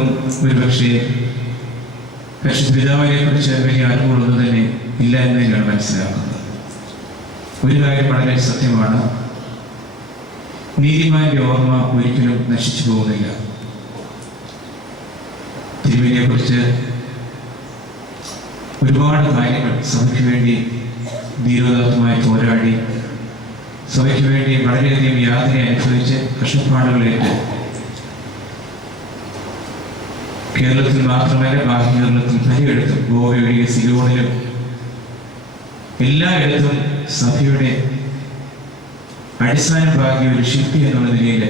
പലർക്കും ഒരുപക്ഷെ പിതാവിനെ കുറിച്ച് വലിയ അറിവുള്ളത് തന്നെ ഇല്ല എന്ന് തന്നെയാണ് മനസ്സിലാക്കുന്നത്. ഒരു കാര്യം വളരെ സത്യമാണ്. നീതിമാന്റെ ഓർമ്മ ഒരിക്കലും നശിച്ചു പോകുന്നില്ല. തിരുവിനെ കുറിച്ച് ഒരുപാട് കാര്യങ്ങൾ സഭയ്ക്ക് വേണ്ടി ധീരോദാത്തമായി പോരാടി സഭയ്ക്ക് വേണ്ടി വളരെയധികം യാതന അനുഭവിച്ച് കഷ്ടപ്പാടുകളേറ്റ് കേരളത്തിൽ മാത്രമല്ല ബാഹ്യ കേരളത്തിൽ പലയിടത്തും ഗോവയുടെ സിലോണിലും എല്ലായിടത്തും സഭയുടെ അടിസ്ഥാന ഭാഗ്യ ഒരു ശില്പി എന്നുള്ള നിലയിൽ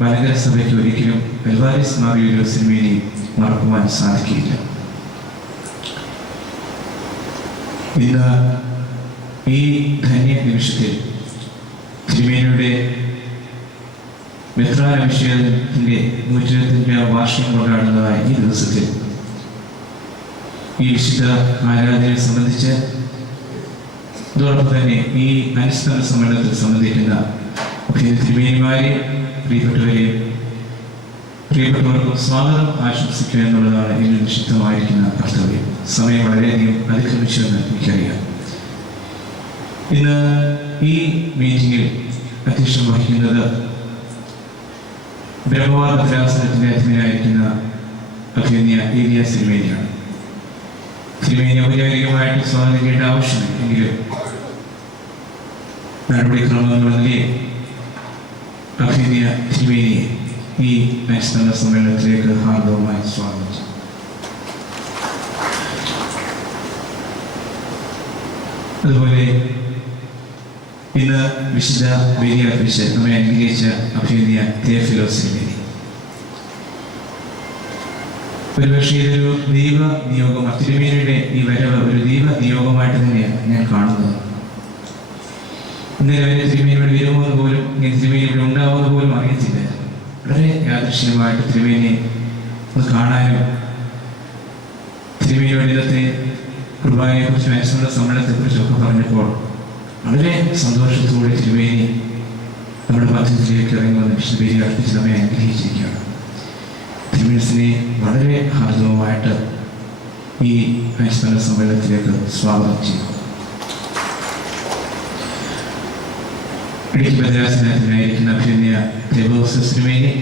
മലങ്കര സഭയ്ക്ക് ഒരിക്കലും അൽവാരിസ് മാറിയൊരു സിനിമയെ മറക്കുവാൻ സാധിക്കില്ല. ഇന്ന് ഈ ധന്യ നിമിഷത്തിൽ തിരുമേനിയുടെ മെത്രാനഭിഷേകത്തിന്റെ നൂറ്റി ഇരുപത്തിയഞ്ചാം വാർഷികം കൊണ്ടാടുന്നതായ ഈ ദിവസത്തിൽ. ഈ വിശുദ്ധ ആരാധനയെ സംബന്ധിച്ച് അതോടൊപ്പം തന്നെ ഈ അനുസ്മരണ സമ്മേളനത്തിൽ സംബന്ധിക്കുന്ന തിരുമേനിമാരെയും തിരുമേനിമാരെ പ്രിയപ്പെട്ടവരെയും പ്രിയപ്പെട്ടവർക്കും സ്വാഗതം ആശംസിക്കുക എന്നുള്ളതാണ് ഇതിൽ നിക്ഷിപ്തമായിരിക്കുന്ന കർത്തവ്യം. സമയം വളരെയധികം അതിക്രമിച്ചുവെന്ന് എനിക്കറിയാം. ഇന്ന് ഈ മീറ്റിംഗിൽ അധ്യക്ഷം വഹിക്കുന്നത് ബ്രഹ്മവാദ ഭദ്രാസനത്തിന്റെ അധിപനായിരിക്കുന്ന അഭിനയ ഏരിയ സിനിമേനിയാണ് തിരുമേനി ഔപചാരികമായിട്ട് സ്വാഗതം ചെയ്യേണ്ട ആവശ്യമില്ല. എങ്കിലും നടപടിക്രമം എന്നുള്ള നിലയിൽ അഭിനയ തിരുമേനിയെ ഈ അനുസ്മരണ സമ്മേളനത്തിലേക്ക് ഹാർദവമായി സ്വാഗതം. അതുപോലെ വിശുദ്ധ ബലി അർപ്പിച്ച് നമ്മെ അനുഗ്രഹിച്ച അഭിനയ തേഫിലോസിന് ഒരുപക്ഷെ ഇതൊരു ദൈവ നിയോഗം തിരുമേനിയുടെ ഈ വരവ് ഒരു ദൈവ നിയോഗമായിട്ട് തന്നെയാണ് ഞാൻ കാണുന്നത്. ഇന്നലെ അവരെ തിരുമേനിയുടെ വരുമെന്ന് പോലും ഇങ്ങനെ തിരുമേനി ഇവിടെ ഉണ്ടാവുമെന്ന് പോലും അറിയത്തില്ല. വളരെ യാദൃശ്യമായിട്ട് തിരുമേനിയെ ഒന്ന് കാണാനും തിരുമേനിയുടെ ഇന്നത്തെ കുർബാനയെ കുറിച്ച് മനസ്സിലുള്ള സമ്മേളനത്തെ കുറിച്ചൊക്കെ പറഞ്ഞപ്പോൾ വളരെ സന്തോഷത്തോടെ തിരുവേദി നമ്മുടെ പദ്ധതിയിലേക്ക് ഇറങ്ങി വന്ന് വിഷ്ണുബേരി അർപ്പിച്ച് നമ്മെ അനുഗ്രഹിച്ചിരിക്കുകയാണ്. തിരുമേനിസിനെ വളരെ ഹാർദവമായിട്ട് ഈ അനുസ്മരണ സമ്മേളനത്തിലേക്ക് സ്വാഗതം ചെയ്യുന്നു. ഇടുക്കി ഭദ്രാസനത്തിനായിരിക്കുന്ന അഭിനയ ദേവോസ് തിരുമേനി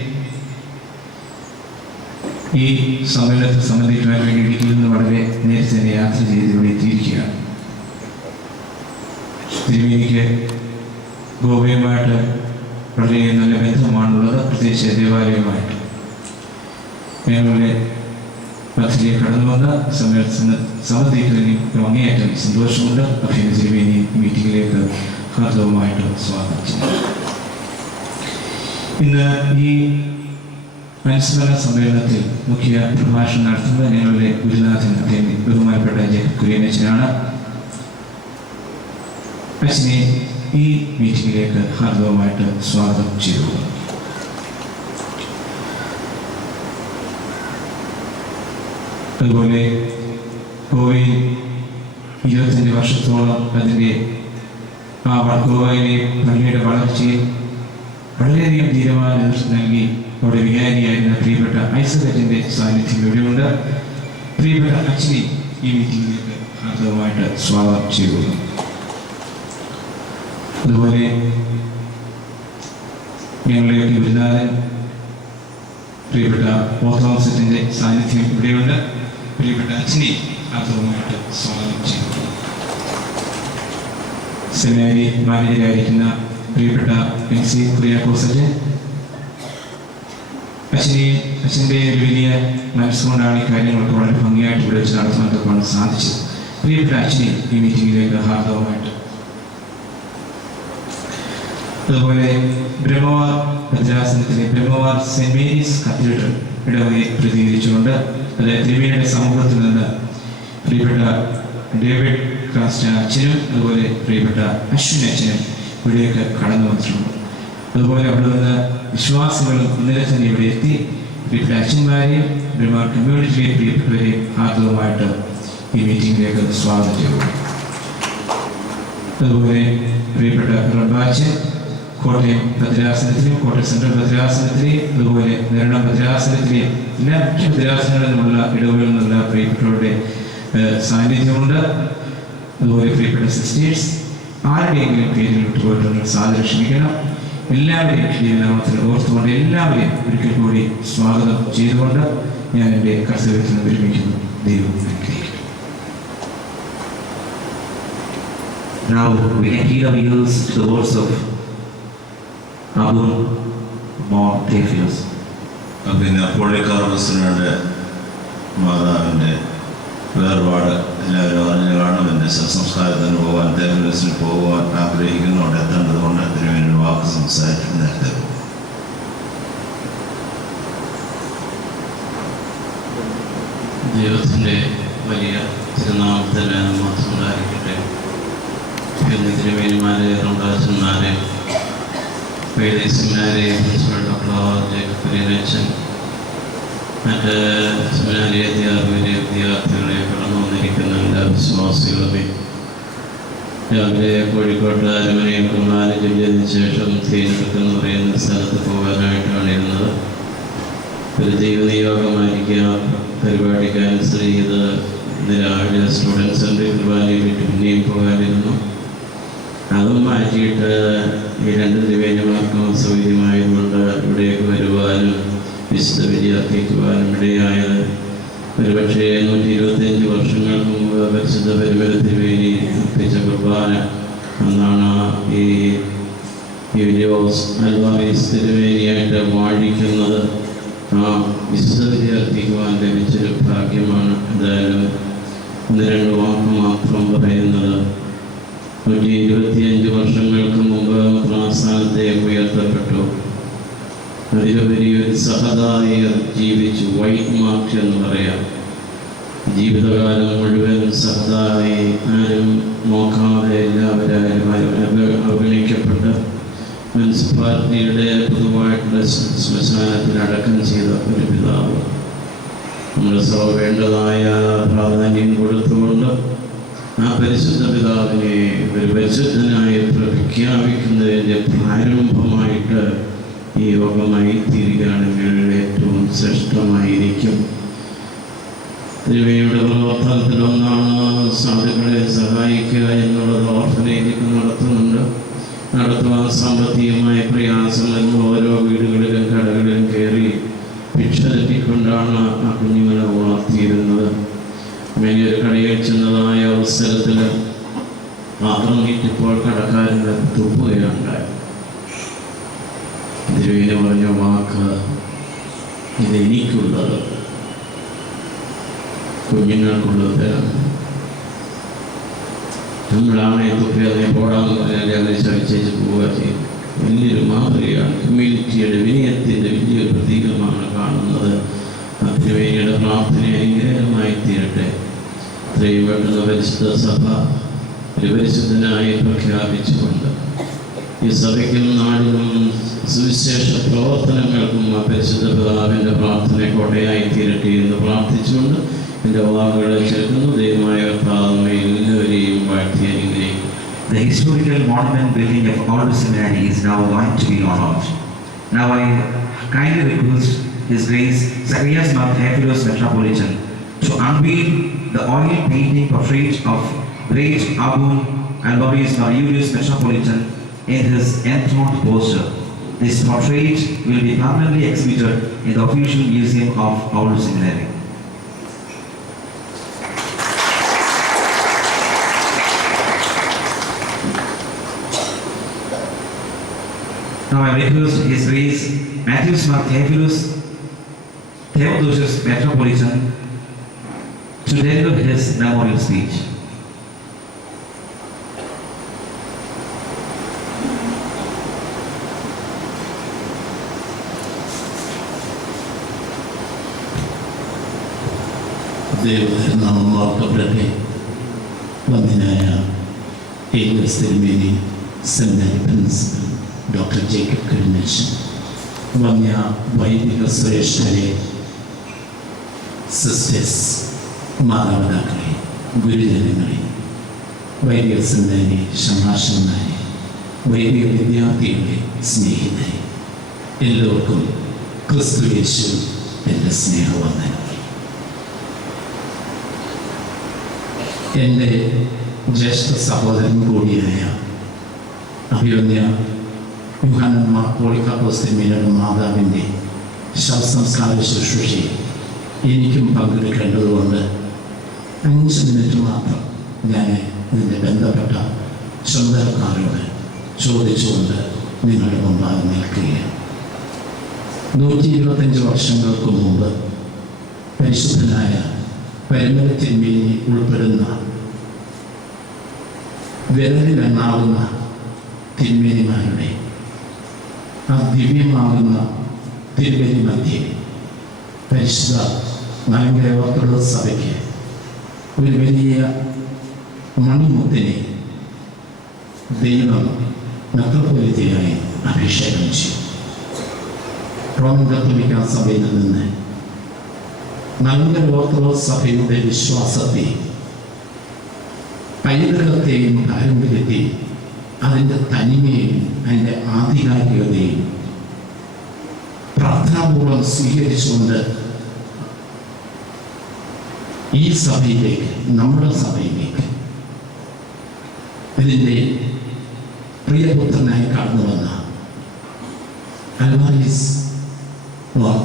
ഈ സമ്മേളനത്തെ സംബന്ധിക്കുവാൻ വേണ്ടി ഇടുക്കിയിൽ നിന്ന് വളരെ നേരത്തെ തന്നെ യാത്ര ചെയ്ത് ഇവിടെ എത്തിയിരിക്കുകയാണ്. തിരുമേനിക്ക് ഗോവയുമായിട്ട് വളരെ നല്ല ബന്ധമാണുള്ളത് പ്രത്യേകിച്ച് ദേവാലയവുമായിട്ട് ഞങ്ങളുടെ പദ്ധതിയെ കടന്നു വന്ന സംബന്ധിക്കുന്നതിന് അങ്ങേയറ്റം സന്തോഷമുണ്ട്. അഭിനയ തിരുമേനി മീറ്റിംഗിലേക്ക് ഹാർദവുമായിട്ട് സ്വാഗതം ചെയ്യുന്നു. ഇന്ന് ഈ അനുസ്മരണ സമ്മേളനത്തിൽ മുഖ്യ പ്രഭാഷണം നടത്തുന്നത് ഞങ്ങളുടെ ഗുരുനാഥൻ അദ്ദേഹം ബഹുമാനപ്പെട്ട ജെ. കുര്യനച്ചനാണ് അച്ഛനെ ഈ മീറ്റിംഗിലേക്ക് ഹാർദവമായിട്ട് സ്വാഗതം ചെയ്തു അതുപോലെ ഗോവയിൽ ഇരുപത്തഞ്ച് വർഷത്തോളം അതിന്റെ ആ ഗോവയിലെ പള്ളിയുടെ വളർച്ചയിൽ വളരെയധികം നേതൃത്വം നൽകി അവിടെ വികാരിയായിരുന്ന പ്രിയപ്പെട്ട ഐസകറ്റിന്റെ സാന്നിധ്യം ഇവിടെയുണ്ട്. പ്രിയപ്പെട്ട അച്ഛനെ ഈ മീറ്റിംഗിലേക്ക് ഹാർദവമായിട്ട് സ്വാഗതം ചെയ്യുന്നു. അതുപോലെ ഞങ്ങളുടെ ഗുരുനാഥൻ പ്രിയപ്പെട്ട ഓർത്തഡോക്സിന്റെ സാന്നിധ്യം ഇവിടെയുണ്ട്. പ്രിയപ്പെട്ട അച്ഛനെ ഹാർദവമായിട്ട് സ്വാഗതം ചെയ്യുന്നു. സെമിനാരി മാനേജരായിരിക്കുന്ന പ്രിയപ്പെട്ട എൻ സി കുര്യാക്കോസറ്റ് അച്ഛനെ അച്ഛന്റെ ഒരു വലിയ മനസ്സുകൊണ്ടാണ് ഈ കാര്യങ്ങളൊക്കെ വളരെ ഭംഗിയായിട്ട് ഇവിടെ വെച്ച് നടത്തുവാനൊക്കെ സാധിച്ചത്. പ്രിയപ്പെട്ട അച്ഛനെ ഈ മീറ്റിംഗിലേക്ക് ഹാർദവമായിട്ട് അതുപോലെ ബ്രഹ്മവാർ ഭദ്രാസനത്തിലെ ബ്രഹ്മവാർ സെന്റ് മേരീസ് കത്തീഡ്രൽ ഇടവകയെ പ്രതികരിച്ചുകൊണ്ട് അതായത് ത്രിവേണിയുടെ സമൂഹത്തിൽ നിന്ന് പ്രിയപ്പെട്ട ഡേവിഡ് ക്രാസ്റ്റൻ അച്ഛനും അതുപോലെ പ്രിയപ്പെട്ട അശ്വിൻ അച്ഛനും ഇവിടെയൊക്കെ കടന്നു വന്നിട്ടുണ്ട്. അതുപോലെ അവിടെ നിന്ന് വിശ്വാസികളും ഇന്നലെ തന്നെ ഇവിടെ എത്തി. പ്രിയപ്പെട്ട അച്ഛന്മാരെയും ബ്രഹ്മ കമ്മ്യൂണിറ്റിയിലെ പ്രിയപ്പെട്ടവരെയും ആർദ്രവുമായിട്ട് ഈ മീറ്റിംഗിലേക്ക് സ്വാഗതം ചെയ്തു അതുപോലെ പ്രിയപ്പെട്ട റബ്ബാച്ചൻ കോട്ടയം ഭദ്രാസനത്തിലെയും കോട്ടയം സെൻട്രൽ ഭദ്രാസനത്തിലെയും അതുപോലെ നേരണം ഭദ്രാസനത്തിലെയും എല്ലാ മുഖ്യ ഭദ്രാസനങ്ങളിലുമുള്ള ഇടവുകളിൽ നിന്നുള്ള പ്രിയപ്പെട്ടവരുടെ സാന്നിധ്യമുണ്ട്. അതുപോലെ പ്രിയപ്പെട്ട സിസ്റ്റേഴ്സ് ആരുടെയെങ്കിലും പേരിൽ വിട്ടുപോയിട്ടുണ്ടെങ്കിൽ സാധനം ക്ഷമിക്കണം എല്ലാവരെയും നാമത്തിൽ ഓർത്തുകൊണ്ട് എല്ലാവരെയും ഒരിക്കൽ കൂടി സ്വാഗതം ചെയ്തുകൊണ്ട് ഞാൻ എന്റെ കർത്തവ്യത്തിൽ നിന്ന് വിരമിക്കുന്നു. ദൈവം Now we can hear the words of Mon Theophilus. പിന്നെ പുള്ളിക്കാർവസിനുടെ മാതാവിന്റെ വേർപാട് എല്ലാവരും അറിഞ്ഞു കാണും. എന്റെ സംസ്കാരത്തിന് പോകാൻ തേവലസിന് പോകുവാൻ ആഗ്രഹിക്കുന്നു അവിടെ എത്തേണ്ടത് കൊണ്ട് അതിനു വേണ്ടി വാക്ക് സംസാരിച്ചു നേരത്തെ. ദൈവത്തിന്റെ വലിയ തിരുനാമത്തിന് മാത്രം ഉണ്ടായിരിക്കട്ടെ പിന്നെ തിരുവേനിമാരെ റംബാച്ചന്മാരെ വൈദ്യസന്മാരെ പ്രിൻസിപ്പൽ ഡോക്ടർ ജേക്കബ് മറ്റ് സെമിനാരി അധ്യാപകരെ വിദ്യാർത്ഥികളെ കടന്നു വന്നിരിക്കുന്ന എല്ലാ വിശ്വാസികളുമേ രാവിലെ കോഴിക്കോട്ട് അരമനയിൽ കുമാരൻ ജില്ലയിന് ശേഷം തേനെടുക്കെന്ന് പറയുന്ന സ്ഥലത്ത് പോകാനായിട്ടാണ് ഇരുന്നത്. ഒരു ദൈവനിയോഗമായിരിക്കുക പരിപാടിക്ക് അനുസരിച്ച് ഇത് ഇന്ന് രാവിലെ സ്റ്റുഡൻസ് ഉണ്ട് കുർബാനയിൽ പിന്നെയും പോകാനിരുന്നു. അതും മാറ്റിയിട്ട് ഈ രണ്ട് ദിവ്യന്യമാർക്കും സൗകര്യമായതുകൊണ്ട് ഇവിടേക്ക് വരുവാനും വിശുദ്ധ വിധി അർപ്പിക്കുവാനും ഇടയായത് ഒരുപക്ഷെ നൂറ്റി ഇരുപത്തിയഞ്ച് വർഷങ്ങൾക്ക് മുമ്പ് പരിശുദ്ധ പരിമലത്തിൽ വേണ്ടി അർപ്പിച്ച കുർബാന എന്നാണ് ഈ തിരുവേനിയായിട്ട് വാഴിക്കുന്നത്. ആ വിശുദ്ധ അർപ്പിക്കുവാൻ ലഭിച്ചൊരു ഭാഗ്യമാണ്. എന്തായാലും ഒന്ന് രണ്ട് വാക്ക് മാത്രം പറയുന്നത് നൂറ്റി ഇരുപത്തിയഞ്ച് വർഷങ്ങൾക്ക് മുമ്പ് പ്രാസ്ഥാനത്തെ ഉയർത്തപ്പെട്ടു. അതിലുപരി ഒരു സഹതായ ജീവിച്ചു. വൈറ്റ് മാർക്ക് എന്ന് പറയാം. ജീവിതകാലം മുഴുവൻ സഹതായി ആരും നോക്കാതെ എല്ലാവരും അവ- അവഗണിക്കപ്പെട്ട് മുനിസിപ്പാലിറ്റിയുടെ പൊതുവായിട്ടുള്ള ശ്മ- ശ്മശാനത്തിൽ അടക്കം ചെയ്ത ഒരു പിതാവ്. നമ്മുടെ സഭ വേണ്ടതായ പ്രാധാന്യം കൊടുത്തുകൊണ്ട് ആ പരിശുദ്ധ പിതാവിനെ ഒരു പരിശുദ്ധനായി പ്രഖ്യാപിക്കുന്നതിന്റെ പ്രാരംഭമായിട്ട് ഈ യോഗമായി തീരുകയാണെങ്കിൽ ഏറ്റവും ശ്രേഷ്ഠമായിരിക്കും. തിരുവയുടെ പ്രവർത്തനത്തിലൊന്നാണ് സാധുക്കളെ സഹായിക്കുക എന്നുള്ളത് ഓർഫനേജ് നടത്തുന്നുണ്ട്. നടത്തുവാൻ സാമ്പത്തികമായ പ്രയാസം ഇത് എനിക്കുള്ളത്. കുഞ്ഞുങ്ങൾക്കുള്ളത് നമ്മളാണ് കുട്ടി അതിനെ പോടാന്ന് പറഞ്ഞാൽ അങ്ങനെ ചവിച്ചേച്ച് പോവുക ചെയ്യും. വലിയൊരു മാതൃകയാണ് കമ്മ്യൂണിറ്റിയുടെ വിനയത്തിന്റെ വലിയൊരു പ്രതീകമാണ് കാണുന്നത്. അതിനുവേണ്ടിയുടെ പ്രാർത്ഥന അനുഗ്രഹമായി തീരട്ടെ. ഇത്രയും വേണ്ടുന്ന പരിശുദ്ധ സഭ ഒരു പരിശുദ്ധനായി പ്രഖ്യാപിച്ചുകൊണ്ട് ഈ സഭയ്ക്കും നാടിനും സുവിശേഷ പ്രവർത്തനങ്ങൾക്കും ആ പരിശുദ്ധ പിതാവിൻ്റെ പ്രാർത്ഥന കോട്ടയായി തീരട്ടെ എന്ന് പ്രാർത്ഥിച്ചുകൊണ്ട് എൻ്റെ വാക്കുകളെ ചേർക്കുന്നു ദൈവമായ കർത്താവിനെ എല്ലാവരെയും വാഴ്ത്തി അനുഗ്രഹിക്കും The historical monument building of Aldo Seminary is now going to be honored. Now I kindly request His Grace Zacharias Theophilus Metropolitan to unveil the oil painting portrait of great Abun Alvarius Marius Metropolitan in his enthroned posture. This portrait will be permanently exhibited in the official museum of Aldo Seminary. Now I request His Grace Matthew Smart Theophilus Theodosius Metropolitan to deliver his memorial speech. ദൈവനാമം വാർക്കപ്പെടട്ടെ വന്ദനായ ഏകസ് തിരുമേനി seminary principal doctor Jacob കരിമേശൻ വന്യ വൈദിക ശ്രേഷ്ഠരെ sisters മാതാപിതാക്കളെ ഗുരുജനങ്ങളെ വൈദിക സെമിനാരി ഷമാഷന്മാരെ വൈദിക വിദ്യാർത്ഥികളെ സ്നേഹിതരെ എല്ലാവർക്കും ക്രിസ്തു യേശു എന്റെ സ്നേഹവന്ദനം. എന്റെ ജ്യേഷ്ഠ സഹോദരൻ കൂടിയായ അഭിമന്യ യുഹാനൻ മാർപ്പോളിക്കാപ്പോസ്തിമീനയുടെ മാതാവിന്റെ ശവസംസ്കാര ശുശ്രൂഷയിൽ എനിക്കും പങ്കെടുക്കേണ്ടതുകൊണ്ട് അഞ്ച് മിനിറ്റ് മാത്രം ഞാൻ ഇതിന്റെ ബന്ധപ്പെട്ട ചുമതലക്കാരോട് ചോദിച്ചുകൊണ്ട് നിങ്ങളുടെ മുമ്പാകെ നിൽക്കുകയാണ്. നൂറ്റി ഇരുപത്തഞ്ച് വർഷങ്ങൾക്ക് മുമ്പ് പരിശുദ്ധനായ പരിമല തിരുമേനി ഉൾപ്പെടുന്ന വിരലിലെണ്ണാവുന്ന തിന്മേനിമാരുടെ ആ ദിവ്യമാകുന്ന തിരുമേനി മധ്യേ പരിശുദ്ധ മലങ്കര ഓർത്തഡോക്സ് സഭയ്ക്ക് ഒരു വലിയ മണിമുത്തിനെ ദൈവം മെത്രപ്പൊലിത്തയായി അഭിഷേകം ചെയ്തു. റോമൻ കത്തോലിക്ക സഭയിൽ നിന്ന് മലങ്കര ഓർത്തഡോക്സ് സഭയുടെ വിശ്വാസത്തെ പൈതൃകത്തെയും പാരമ്പര്യത്തെയും അതിന്റെ തനിമയെയും അതിന്റെ ആധികാരികതയും പ്രാർത്ഥനാപൂർവം സ്വീകരിച്ചുകൊണ്ട് ഈ സഭയിലേക്ക് നമ്മുടെ സഭയിലേക്ക് ഇതിന്റെ പ്രിയപുത്രനായി കടന്നു വന്ന അൽവാരിസ്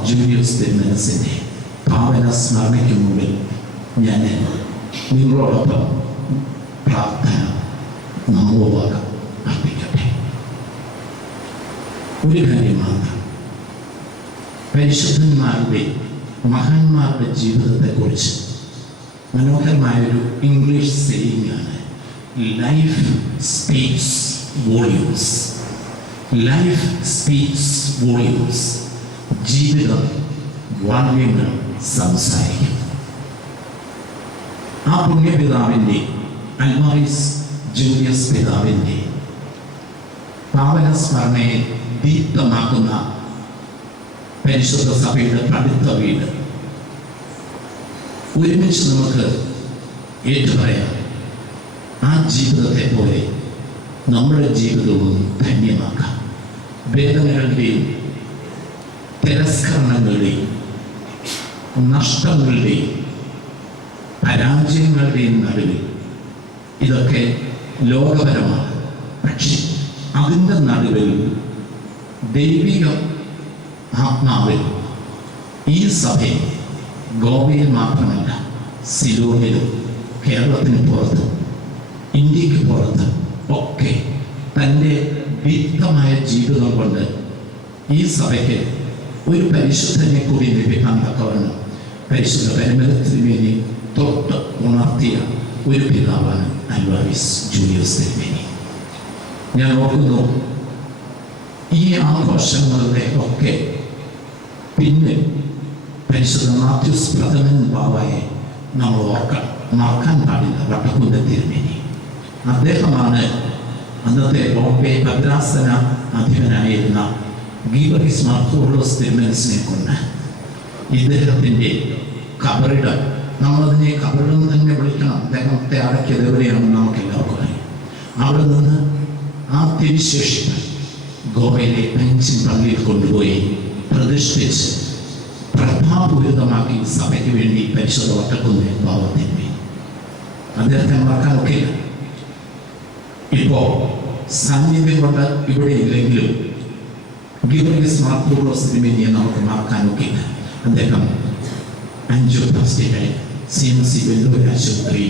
ജൂലിയസ് തിരുമനസിന്റെ പാവന സ്മരണയ്ക്ക് മുമ്പിൽ ഞാൻ നിങ്ങളോടൊപ്പം പ്രാർത്ഥന നമ്മോവാക അർപ്പിക്കട്ടെ. ഒരു കാര്യമാണ് പരിശുദ്ധന്മാരുടെ മഹാന്മാരുടെ ജീവിതത്തെക്കുറിച്ച് മനോഹരമായൊരു English സെയിങ്ങാണ് life speaks volumes life speaks volumes ജീവിതം വാല്യങ്ങൾ സംസാരിക്കും. ആ പുണ്യപിതാവിന്റെ അൽമാറിസ് ജൂലിയസ് പിതാവിന്റെ പാവന സ്മരണയെ ദീപ്തമാക്കുന്ന പരിശുദ്ധ സഭയുടെ കടുത്ത വീട്. ഒരുമിച്ച് നമുക്ക് ഏറ്റുപറയാം. ആ ജീവിതത്തെ പോലെ നമ്മുടെ ജീവിതവും ധന്യമാക്കാം. വേദനകളുടെയും തിരസ്കരണങ്ങളുടെയും നഷ്ടങ്ങളുടെയും പരാജയങ്ങളുടെയും നടുവിൽ ഇതൊക്കെ ലോകപരമാണ്. പക്ഷെ അതിന്റെ നടുവിൽ ദൈവിക ആത്മാവിൽ ഈ സഭയിൽ ഗോവയിൽ മാത്രമല്ല സിലോണിലും കേരളത്തിന് പുറത്ത് ഇന്ത്യയ്ക്ക് പുറത്ത് ഒക്കെ തന്റെ വ്യക്തമായ ജീവിതം കൊണ്ട് ഈ സഭയ്ക്ക് ഒരു പരിശുദ്ധനെ കൂടി ലഭിക്കാൻ തക്കവണ്ണം പരിശുദ്ധ പരിമലത്തിന് വേണ്ടി തൊട്ട് ഉണർത്തിയ ഒരു പിതാവാണ് അൽവാരിസ് ജൂലിയസ് തിരുമേനി. ഞാൻ ഓർക്കുന്നു ഈ ആഘോഷങ്ങളുടെ ഒക്കെ പിന്നെ പരിശുദ്ധ മാത്യുസ് പ്രഥമൻ ബാബയെ നമ്മൾ ഓർക്കണം മറക്കാൻ പാടില്ല വട്ടക്കുണ്ട തിരുമേനി. അദ്ദേഹമാണ് അന്നത്തെ ബോംബെ ഭദ്രാസന അധിപനായിരുന്ന ഗീവറിസ് മാർക്കോളോസ് തിരുമനസിനെ കൊണ്ട് ഇദ്ദേഹത്തിന്റെ കബറിടം. നമ്മളതിനെ കബറിടം തന്നെ വിളിക്കണം. അദ്ദേഹത്തെ അടക്കിയത് എവിടെയാണെന്ന് നമുക്ക് എല്ലാവർക്കും അറിയാം. അവിടെ നിന്ന് ആ തിരുശേഷികൾ ഗോവയിലെ പെൻസിൻ പള്ളിയിൽ കൊണ്ടുപോയി പ്രതിഷ്ഠിച്ച് പ്രഭാപൂരിതമാക്കി സഭയ്ക്ക് വേണ്ടി പരിശുദ്ധ വട്ടക്കുന്ന ഭാവത്തിന് അദ്ദേഹത്തെ മറക്കാനൊക്കെയില്ല ഇപ്പോ സാന്നിധ്യം കൊണ്ട് ഇവിടെ ഇല്ലെങ്കിലും ഗിവർഗീസ് മാർക്കൂറോസ് സിനിമയെ നമുക്ക് മറക്കാനൊക്കെയില്ല അദ്ദേഹം ആൻജിയോപ്ലാസ്റ്റി കഴിഞ്ഞ് സി എം സി വെല്ലൂർ ആശുപത്രി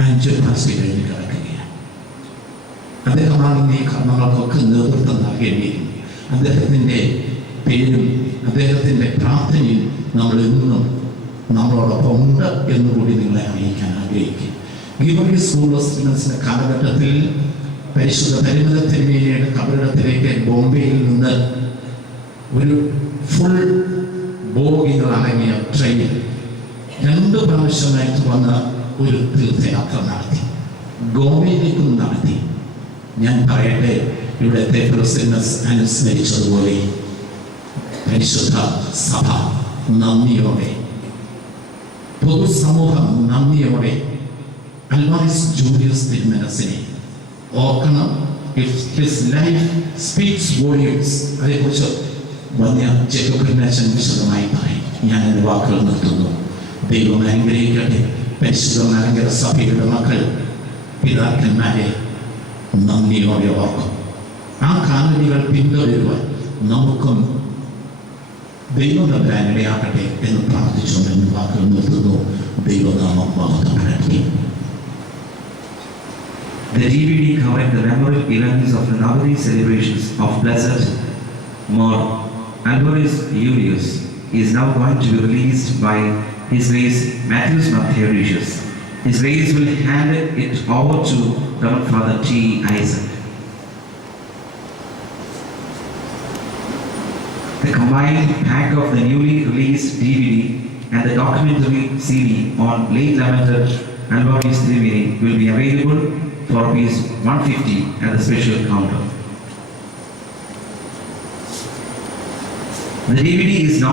ആൻജിയോപ്ലാസ്റ്റി കഴിഞ്ഞ് കിടക്കുകയാണ്. അദ്ദേഹമാണ് ഈ കർമ്മങ്ങൾക്കൊക്കെ നേതൃത്വം നൽകേണ്ടിയിരുന്നു അദ്ദേഹത്തിന്റെ പേരും അദ്ദേഹത്തിന്റെ പ്രാർത്ഥനയും നമ്മൾ എന്നും നമ്മളോടൊപ്പം ഉണ്ട് എന്ന് കൂടി നിങ്ങളെ അറിയിക്കാൻ ആഗ്രഹിക്കും ഗിബറി സ്കൂൾ ഓഫ് സ്റ്റുഡൻസിന്റെ കാലഘട്ടത്തിൽ പരിശുദ്ധ പരിമിത തിരുമേനിയുടെ കബറിടത്തിലേക്ക് ബോംബെയിൽ നിന്ന് ഒരു ഫുൾ ബോഗികൾ അടങ്ങിയ ട്രെയിൻ രണ്ട് പ്രാവശ്യമായിട്ട് വന്ന ഒരു തീർത്ഥയാത്ര നടത്തി. ഗോവയിലേക്കും നടത്തി. ഞാൻ പറയട്ടെ ഇവിടുത്തെ പ്രസിഡൻസ് അനുസ്മരിച്ചതുപോലെ പരിശുദ്ധ സഭ നന്ദിയോടെ പൊതുസമൂഹം നന്ദിയോടെ അൽവാരിസ് ജൂലിയസ് തിരുമനസിനെ ഓർക്കണം. ഹിസ് ലൈഫ് സ്പീക്സ് വോളിയൂംസ് അതേക്കുറിച്ച് വന്യ വിശദമായി പറയും ഞാൻ എന്റെ വാക്കുകൾ നിർത്തുന്നു. ദൈവം അനുഗ്രഹിക്കട്ടെ. പരിശുദ്ധ മലങ്കര സഭയുടെ മക്കൾ പിതാക്കന്മാരെ നന്ദിയോടെ ഓർക്കും. ആ കാലടികൾ പിന്തുടരുവാൻ നമുക്കും ദൈവം തമ്പരാൻ ഇടയാക്കട്ടെ എന്ന് പ്രാർത്ഥിച്ചുകൊണ്ട് എന്റെ വാക്കുകൾ നിർത്തുന്നു. ദൈവനാമം മഹത്വപ്പെടട്ടെ The DVD covering the memorable events of the Navratri celebrations of Blessed More Alvarez Julius is now going to be released by His Grace Matthews Matthewicius. His Grace will hand it over to Reverend Father T. Isaac. The combined pack of the newly released DVD and the documentary CD on late lamented Alvarez Triveni will be available for rupees 150 at the special counter. The DVD is now